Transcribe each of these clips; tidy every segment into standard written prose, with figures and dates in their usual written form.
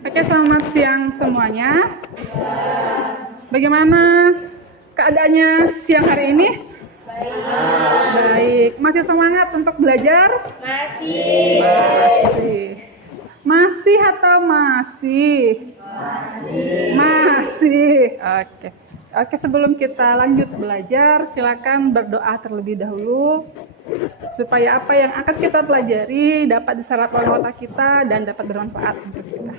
Oke, selamat siang semuanya. Bagaimana keadaannya siang hari ini? Baik. Masih semangat untuk belajar? Masih. Masih atau masih? Masih. Oke, sebelum kita lanjut belajar, silakan berdoa terlebih dahulu supaya apa yang akan kita pelajari dapat diserap oleh otak kita dan dapat bermanfaat untuk kita.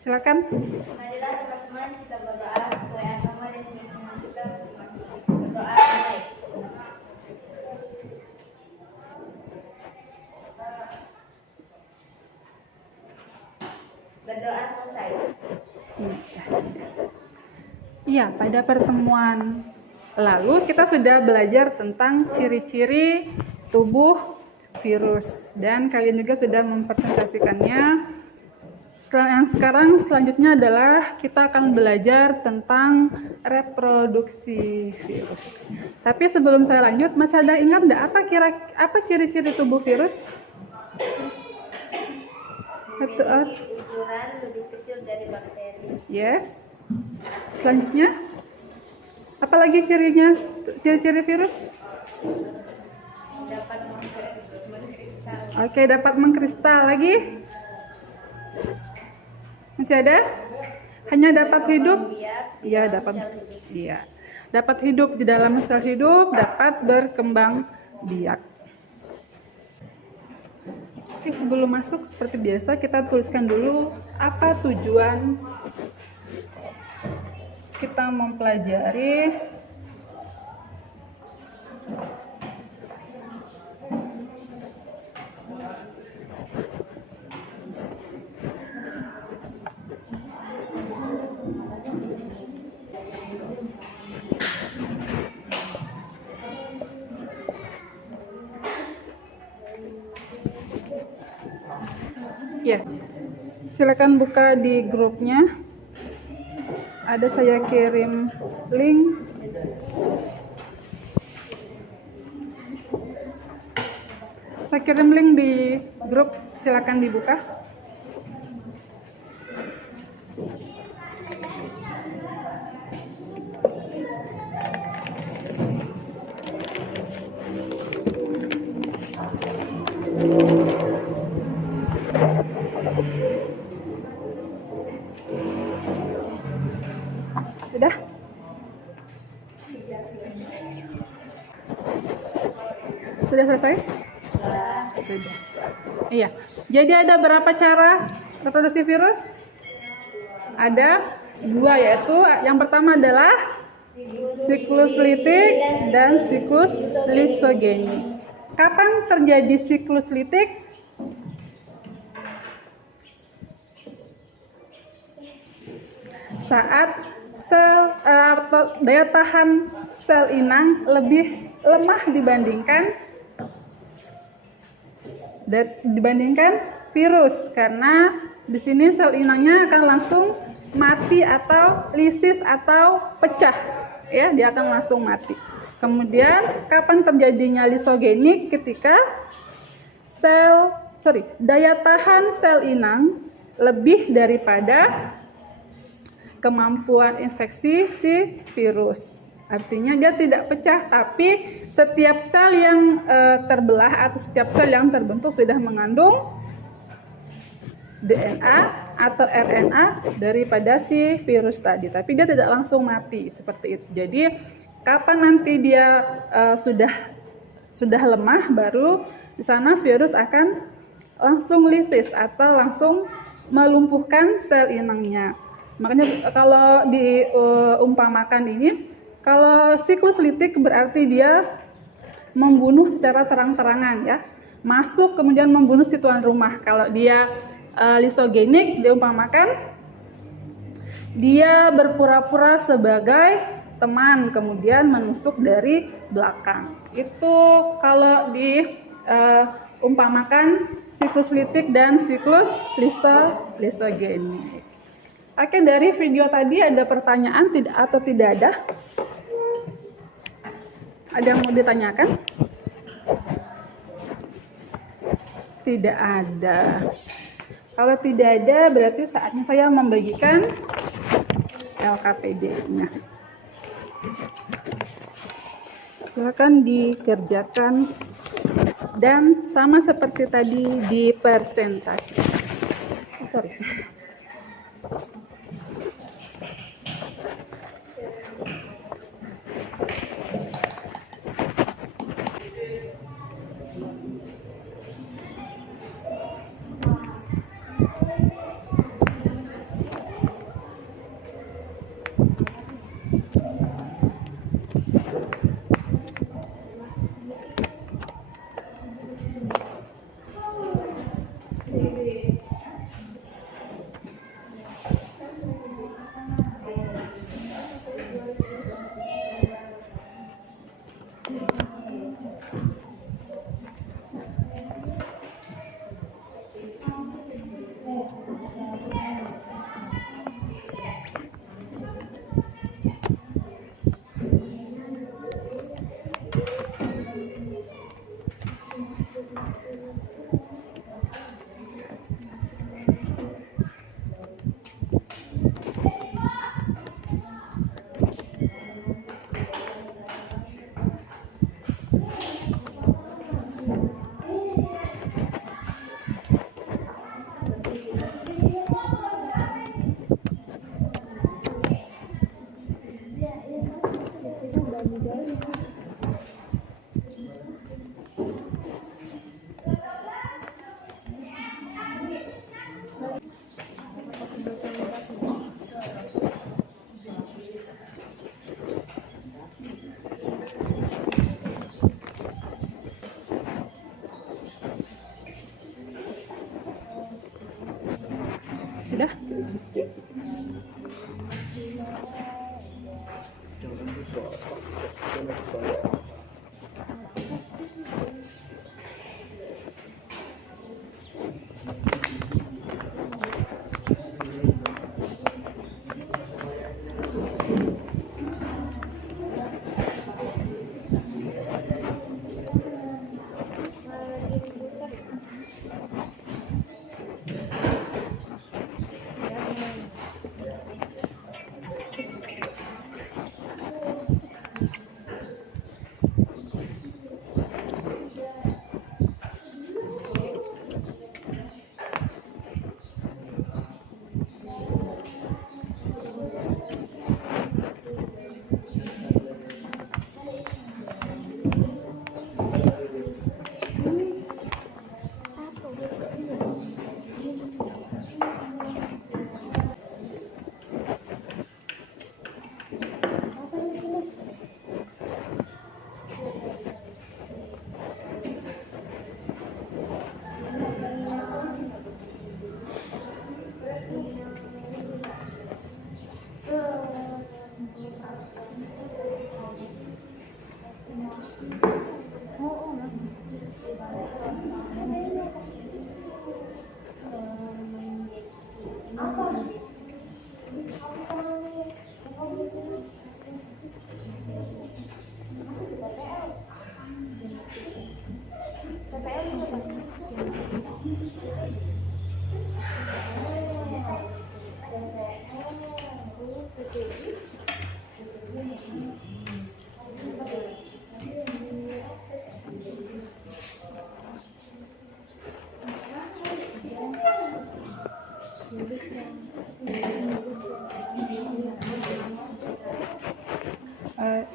Silakan. Marilah teman-teman kita berdoa sesuai agama dan keyakinan kita masing-masing. Berdoa baik. Berdoa selesai. Iya, pada pertemuan lalu kita sudah belajar tentang ciri-ciri tubuh virus dan kalian juga sudah mempresentasikannya. Yang selanjutnya adalah kita akan belajar tentang reproduksi virus. Tapi sebelum saya lanjut, masih ada ingat enggak apa ciri-ciri tubuh virus? Ukuran lebih kecil dari bakteri. Yes. Selanjutnya, apa lagi cirinya? Ciri-ciri virus? Dapat mengkristal. Oke, dapat mengkristal. Lagi? Masih ada? Hanya dapat hidup? Iya, dapat. Iya. Dapat hidup di dalam sel hidup, dapat berkembang biak. Oke, sebelum masuk seperti biasa kita tuliskan dulu apa tujuan kita mempelajari ya. Silakan buka di grupnya. Ada saya kirim link. Saya kirim link di grup, silakan dibuka. Sudah? Sudah selesai? Sudah. Iya. Jadi ada berapa cara reproduksi virus? Ada dua, yaitu yang pertama adalah siklus litik dan siklus lisogenik. Kapan terjadi siklus litik? Saat daya tahan sel inang lebih lemah dibandingkan virus, karena di sini sel inangnya akan langsung mati atau lisis atau pecah, ya, dia akan langsung mati. Kemudian kapan terjadinya lisogenik? Ketika daya tahan sel inang lebih daripada kemampuan infeksi si virus. Artinya dia tidak pecah, tapi setiap sel yang terbelah atau setiap sel yang terbentuk sudah mengandung DNA atau RNA daripada si virus tadi. Tapi dia tidak langsung mati seperti itu. Jadi kapan nanti dia sudah lemah, baru di sana virus akan langsung lisis atau langsung melumpuhkan sel inangnya. Makanya kalau diumpamakan ini, kalau siklus litik berarti dia membunuh secara terang-terangan, ya, masuk kemudian membunuh si tuan rumah. Kalau dia lisogenik diumpamakan dia berpura-pura sebagai teman kemudian menusuk dari belakang. Itu kalau diumpamakan siklus litik dan siklus lisogenik. Oke, dari video tadi ada pertanyaan atau tidak ada? Ada yang mau ditanyakan? Tidak ada. Kalau tidak ada, berarti saatnya saya membagikan LKPD-nya. Silakan dikerjakan dan sama seperti tadi di presentasi. Sorry. Sudah?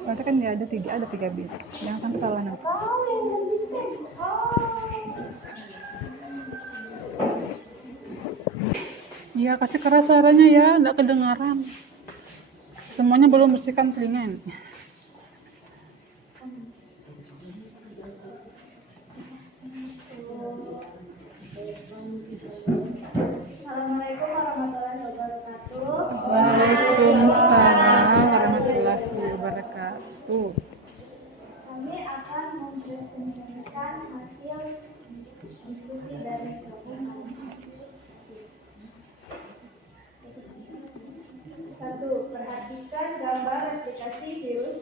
Berarti kan dia ada tiga bit. Yang sampai salah nih. Iya, kasih keras suaranya ya, nggak kedengaran. Semuanya belum bersihkan telinga ini. Assalamualaikum warahmatullahi wabarakatuh. Waalaikumsalam warahmatullahi wabarakatuh. Kami akan mempresentasikan hasil diskusi dari kelompok kami. 1. Perhatikan gambar replikasi virus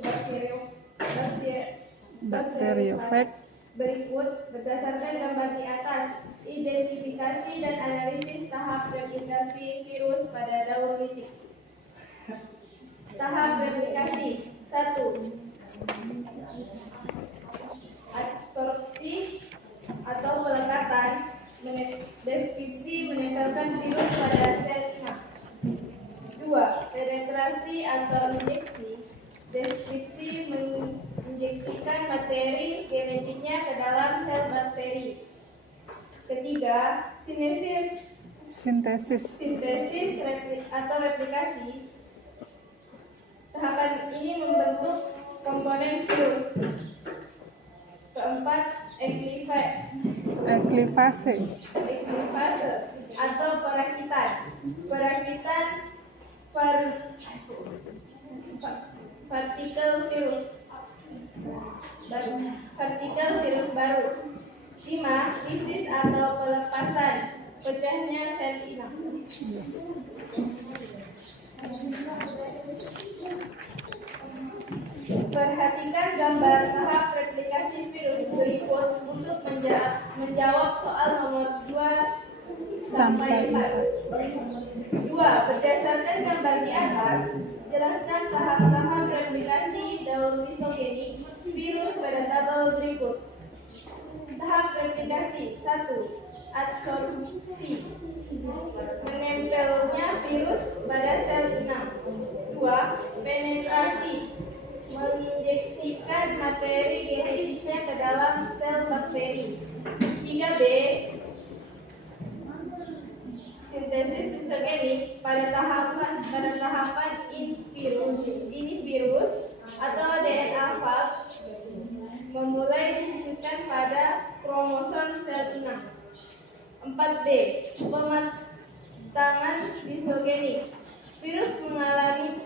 bakteriofag Berikut berdasarkan gambar di atas, identifikasi dan analisis tahap replikasi virus pada daur litik. Tahap replikasi 1. Absorpsi atau pelekatan, deskripsi menempelkan virus pada sel inang. 2. Penetrasi atau injeksi, deskripsi menginjeksikan materi genetiknya ke dalam sel bakteri. Ketiga, sintesis atau replikasi. Tahapan ini membentuk komponen virus. Keempat, Eklivase atau perakitan. Perakitan partikel virus baru. 5. Lisis atau pelepasan, pecahnya sel inang. Yes. Perhatikan gambar tahap replikasi virus berikut untuk menjawab soal nomor 2 sampai 4. 2. Berdasarkan gambar di atas, jelaskan tahap-tahap replikasi daur lisogenik virus pada tabel berikut. Tahap replikasi 1. Adsorpsi, menempelnya virus pada sel inang. 2. Penetrasi, menginjeksikan materi genetiknya ke dalam sel bakteri. 3B. Sintesis lisogenik pada tahapan in virus atau DNA fag memulai disusunkan pada kromosom sel inang. 4B. Pematangan lisogenik, virus mengalami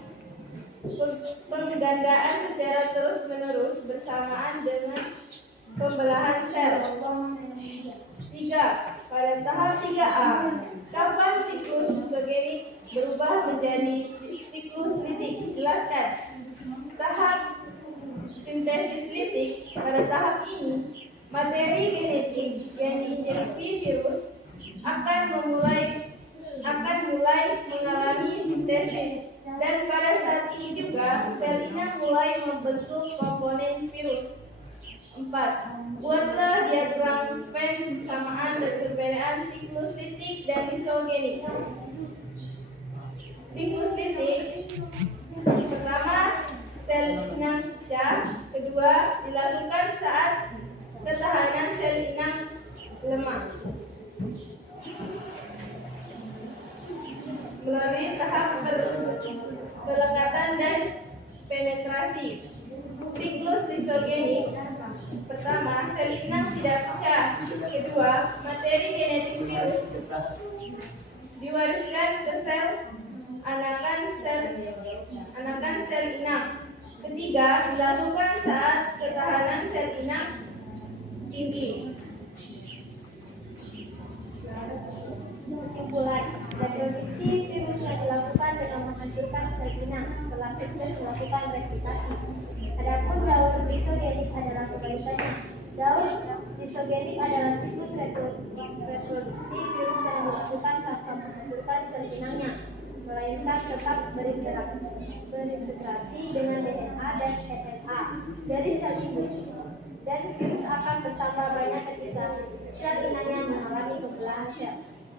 penggandaan secara terus-menerus bersamaan dengan pembelahan sel. 3. Pada tahap 3A, kapan siklus lisogenik berubah menjadi siklus litik? Jelaskan. Tahap sintesis litik. Pada tahap ini, materi genetik yang diinjeksi virus akan mulai mengalami sintesis, dan pada saat ini juga sel inang mulai membentuk komponen virus. 4. Buatlah diagram Venn persamaan dan perbedaan siklus litik dan lisogenik. Siklus litik pertama, sel inang pecah. Kedua, dilakukan saat ketahanan sel inang lemah melalui tahap pelekatan dan penetrasi. Siklus lisogenik pertama, sel inang tidak pecah. Kedua, materi genetik virus diwariskan ke sel anakan sel inang. Ketiga, dilakukan saat ketahanan sel inang tinggi. Kesimpulan, reproduksi virus yang dilakukan dengan menghancurkan sel inang setelah sukses melakukan replikasi. Adapun daur lisogenik adalah kebalikannya. Daur lisogenik adalah siklus reproduksi virus yang dilakukan tanpa menghancurkan sel inangnya, melainkan tetap berintegrasi dengan DNA dan RNA dari sel induk, dan virus akan bertambah banyak ketika sel inangnya mengalami pembelahan sel.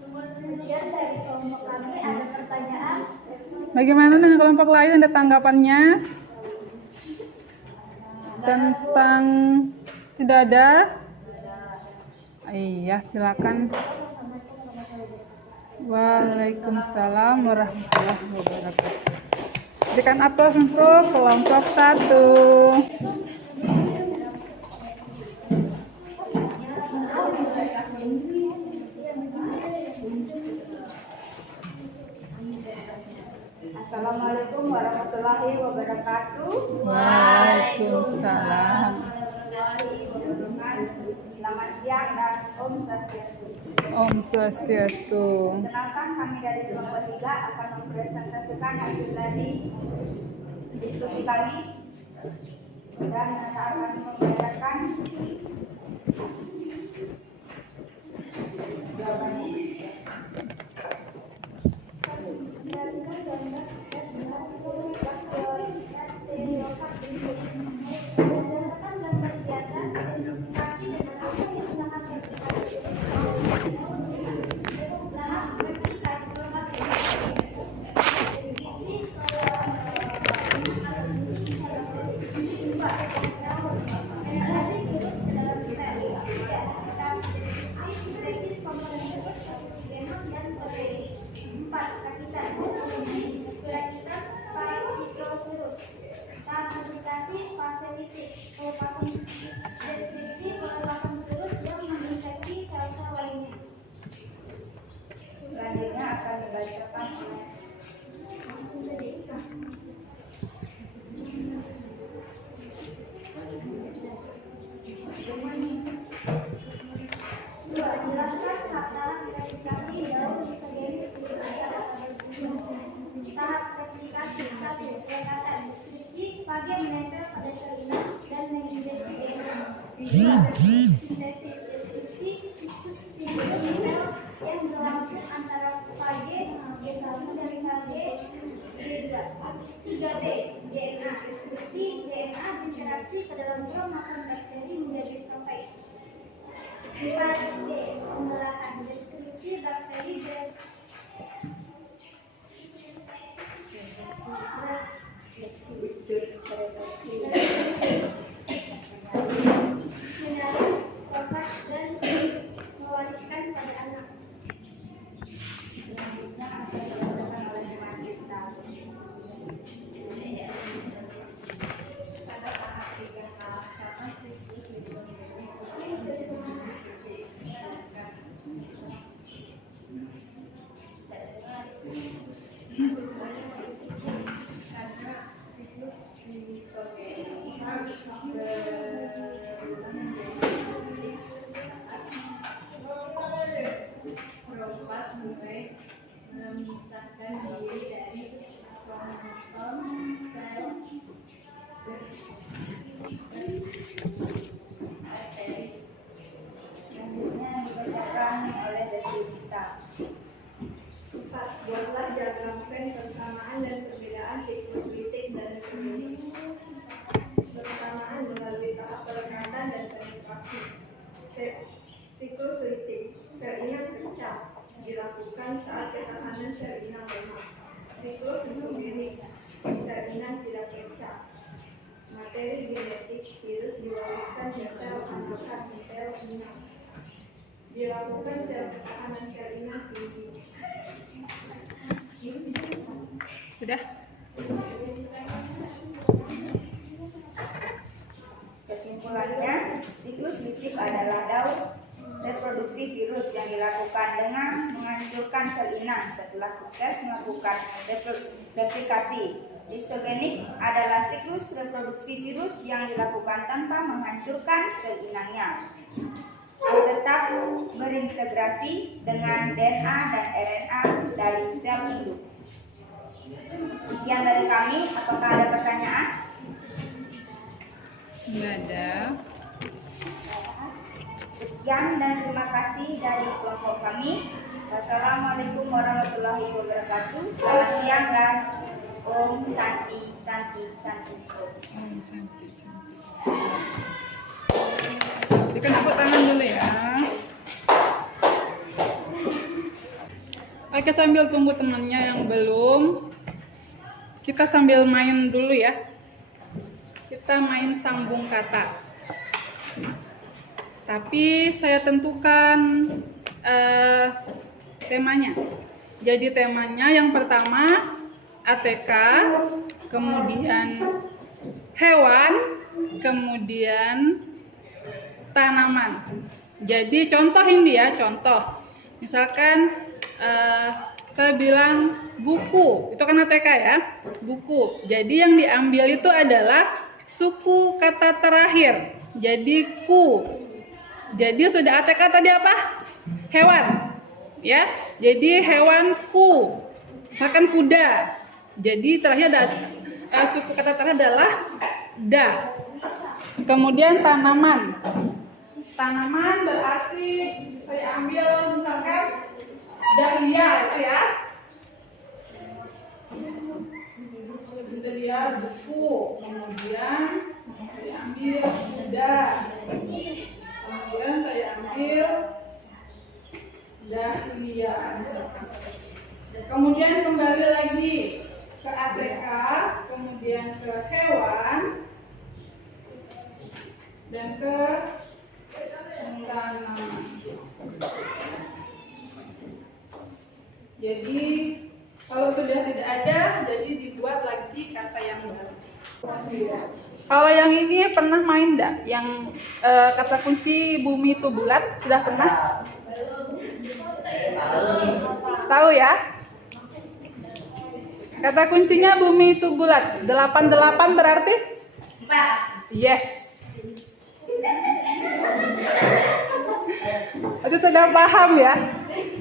Kemudian dari kelompok kami ada pertanyaan. Bagaimana dengan kelompok lain, ada tanggapannya? Tentang tidak ada? Iya, silakan. Waalaikumsalam warahmatullahi wabarakatuh. Berikan aplaus untuk kelompok 1. Assalamualaikum warahmatullahi wabarakatuh. Waalaikumsalam. Selamat siang dan Om Swastiastu. Om Swastiastu. Perkenalkan, kami dari kelompok 3 akan mempresentasikan hasil dari diskusi kami, dan akan membacakan Berdasarkan gambar di atas, identifikasi dengan apa yang merupakan replikasi spesies komponen virus, genom dan protein. 4. Rakitan rakitan parasitovirus. Tahap replikasi fase litik. Fase deskripsi perluasan virus yang menginfeksi sel-sel lainnya. Selanjutnya akan dibacakan oleh Dua, jelaskan tahap replikasi daun disogenik tahap replikasi. 1. Rekatan deskripsi fage menempel pada sel inang dan menginjeksi DNA. 2. Sintesis deskripsi substitusi sel yang berlangsung antara fage G1 dan fage G2. 3B DNA deskripsi DNA berinteraksi ke dalam kromosom bakteri menjadi protein. 4D pengolahan deskripsi bakteri dan korban dan mewariskan pada anak. selanjutnya akan dibacakan oleh teman kita. Pada tahap 3H, kapan friksi mulai memisahkan diri dari kromosom sel selanjutnya dibacakan oleh Devita. 4. Buatlah diagram Venn persamaan dan perbedaan siklus litik dan isogenik. Persamaan melalui tahap perekatan dan penetrasi. Siklus litik, sel inang pecah, dilakukan saat ketahanan sel inang lemah. Siklus isogenik, sel inang tidak pecah. Materi genetik virus diwariskan ke sel anakan sel inang. Dilakukan sel ketahanan sel inang tinggi. Sudah? Kesimpulannya, siklus litik adalah daur reproduksi virus yang dilakukan dengan menghancurkan sel inang setelah sukses melakukan replikasi. Isogenik adalah siklus reproduksi virus yang dilakukan tanpa menghancurkan sel inangnya. Tetap berintegrasi dengan DNA dan RNA dari sel induk. Sekian dari kami, apakah ada pertanyaan? Nggak ada. Sekian dan terima kasih dari kelompok kami. Wassalamualaikum warahmatullahi wabarakatuh. Selamat siang dan Om Santi Santi Santi Om. Santi. Berikan tepuk tangan dulu ya. Oke, sambil tunggu temannya yang belum, kita sambil main dulu ya. Kita main sambung kata. Tapi saya tentukan temanya. Jadi temanya yang pertama ATK, kemudian hewan, kemudian tanaman. Jadi contohin dia, contoh. Misalkan saya bilang buku, itu kan ATK ya, buku. Jadi yang diambil itu adalah suku kata terakhir. Jadi ku. Jadi sudah ATK tadi apa? Hewan. Ya. Jadi hewanku. Misalkan kuda. Jadi terakhir ada suku kata terakhir adalah da. Kemudian tanaman. tanaman berarti saya ambil misalkan dahlia itu ya. Dahlia beku, kemudian saya ambil muda, kemudian saya ambil dahlia misalkan. Kemudian kembali lagi ke ATK, kemudian ke hewan, dan ke tanaman. Jadi kalau sudah tidak ada, jadi dibuat lagi kata yang baru. Kalau yang ini pernah main enggak? Yang kata kunci bumi itu bulat, sudah pernah? Tahu ya? Kata kuncinya bumi itu bulat. 88 berarti? 4. Yes. Itu sudah paham ya?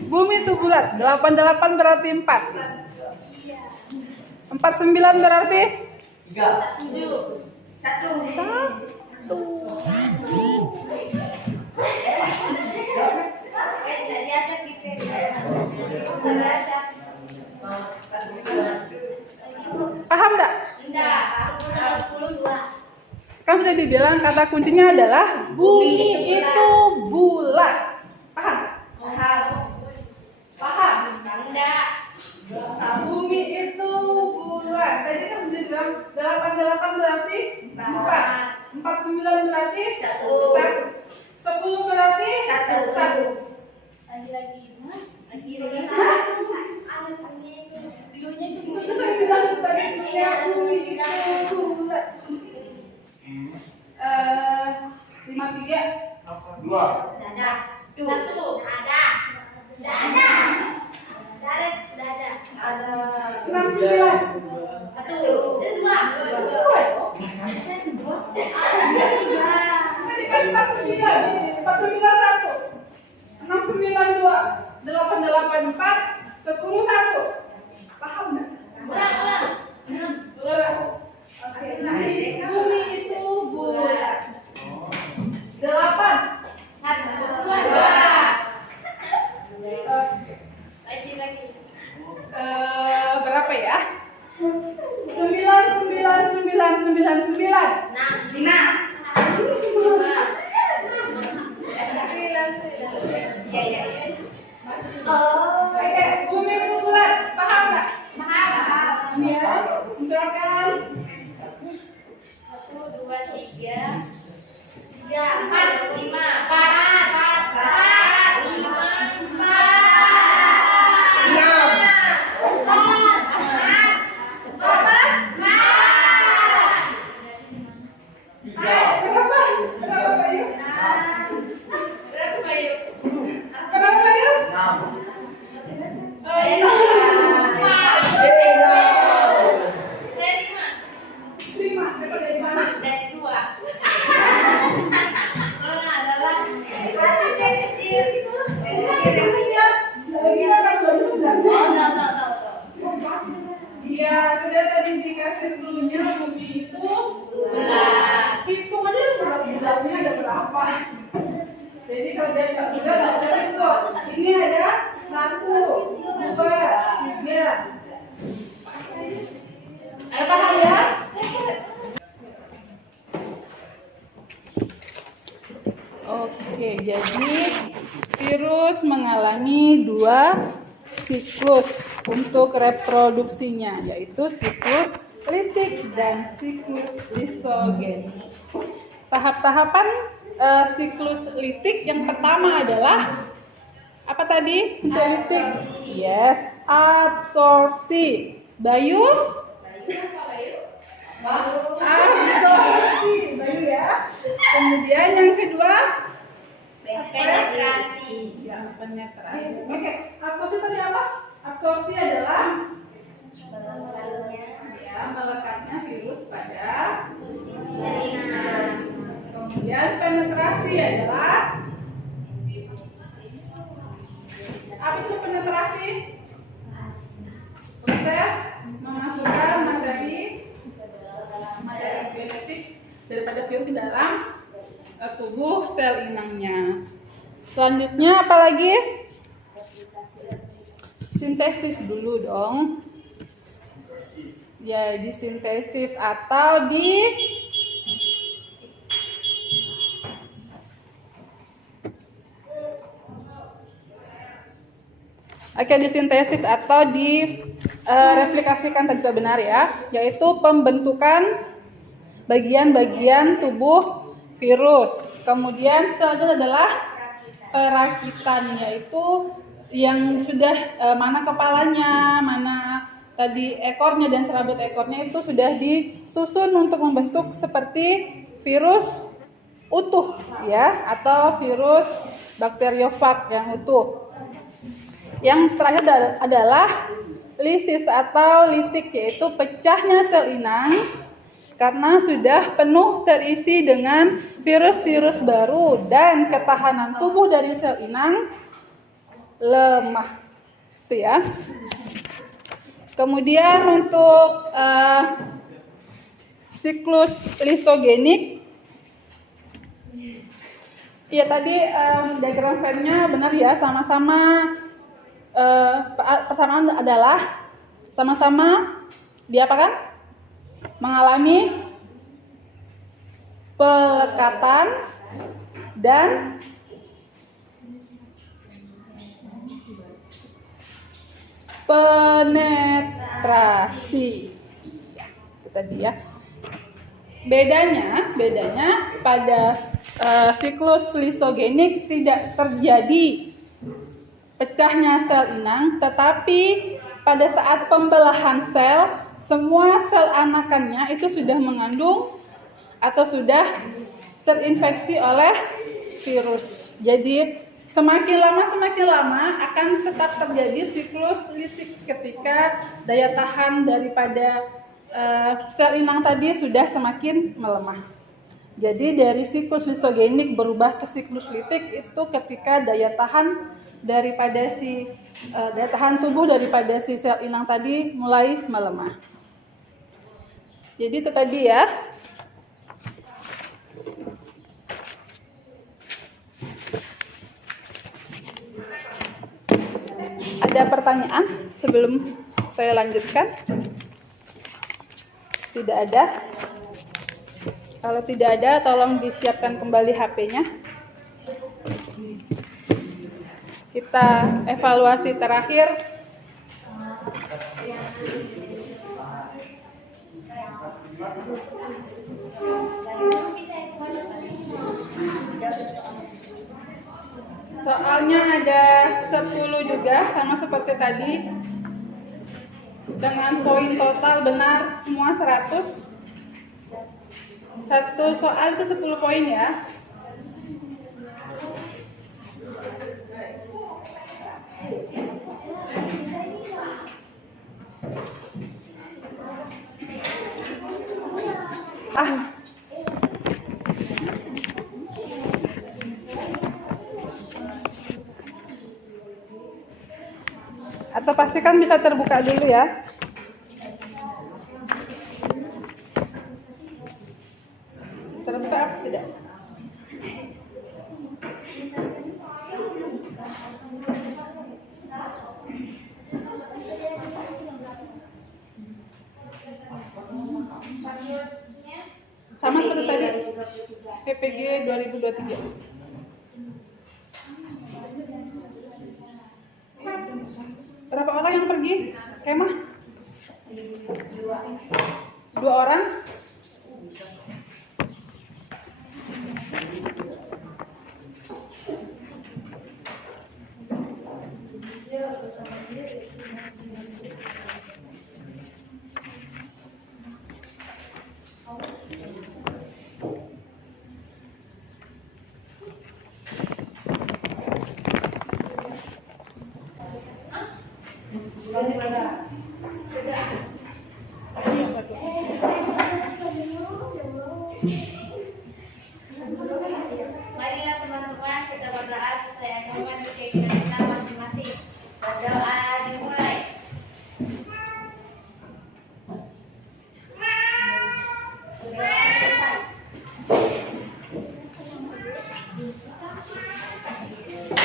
Bumi itu bulat. 88 berarti 4. 49 berarti? 1. Jadi ada pikir. Paham enggak? Enggak. 42. Kan sudah dibilang kata kuncinya adalah bumi itu bulat. Paham? Paham? Enggak. Nah, bumi itu bulat. Tadi kan sudah bilang 88 berarti 4. 49 berarti 1. 10 berarti 1. Lagi. Saya bilang tadi bumi itu bulat. 53. 2. Dada. 69. Paham nggak? Oke, bumi itu bulat. 8. Berapa ya? 9. Oke, bumi itu bulat. Paham nggak? Ya, misalkan 1, 2, 3, 4, 5, 4, 5, kenapa? Kenapa Bayu? berapa Bayu? Kenapa Bayu? 5. Dapat dari mana? Iya, sudah tadi dikasih clue-nya bumi itu bulat. Hitung aja sudah bulatnya ada berapa. Jadi kalau dia nggak bulat, nggak usah hitung. Ini ada 1, 2, 3. Ada paham ya? Oke, jadi virus mengalami 2 siklus untuk reproduksinya, yaitu siklus litik dan siklus lisogeni. Tahap-tahapan siklus litik yang pertama adalah apa tadi untuk litik? Yes, adsorpsi. Bayu? Absorpsi, Bayu ya. Kemudian yang kedua? Penetrasi. Ya, penetrasi. Oke, absorpsi tadi apa? Absorpsi adalah ya, melekatnya virus pada Salinan. kemudian penetrasi adalah apa itu penetrasi? Proses memasukkan materi genetik daripada virus ke dalam tubuh sel inangnya. Selanjutnya apa lagi? Sintesis dulu dong. Ya, di sintesis atau di disintesis atau replikasikan tadi itu benar ya, yaitu pembentukan bagian-bagian tubuh virus. Kemudian selanjutnya adalah perakitan, yaitu yang sudah mana kepalanya, mana tadi ekornya dan serabut ekornya itu sudah disusun untuk membentuk seperti virus utuh ya, atau virus bakteriofag yang utuh. Yang terakhir adalah lisis atau litik, yaitu pecahnya sel inang karena sudah penuh terisi dengan virus-virus baru dan ketahanan tubuh dari sel inang lemah. Itu ya. Kemudian untuk siklus lisogenik, ya tadi diagram Venn-nya benar ya, sama-sama persamaan adalah sama-sama diapakan? Mengalami pelekatan dan penetrasi. Itu tadi ya. Bedanya pada siklus lisogenik tidak terjadi pecahnya sel inang, tetapi pada saat pembelahan sel, semua sel anakannya itu sudah mengandung atau sudah terinfeksi oleh virus. Jadi semakin lama akan tetap terjadi siklus litik ketika daya tahan daripada sel inang tadi sudah semakin melemah. Jadi dari siklus lisogenik berubah ke siklus litik itu ketika daya tahan daripada daya tahan tubuh daripada si sel inang tadi mulai melemah. Jadi itu tadi ya. Ada pertanyaan sebelum saya lanjutkan? Tidak ada. Kalau tidak ada, tolong disiapkan kembali HP-nya. Kita evaluasi terakhir. Soalnya ada 10 juga, sama seperti tadi. Dengan poin total benar semua 100. Satu soal itu 10 poin ya. Atau pastikan bisa terbuka dulu ya. Terbuka apa tidak? Sama seperti tadi, PPG 2023. Berapa orang yang pergi? Kemah? 2 orang? Tidak.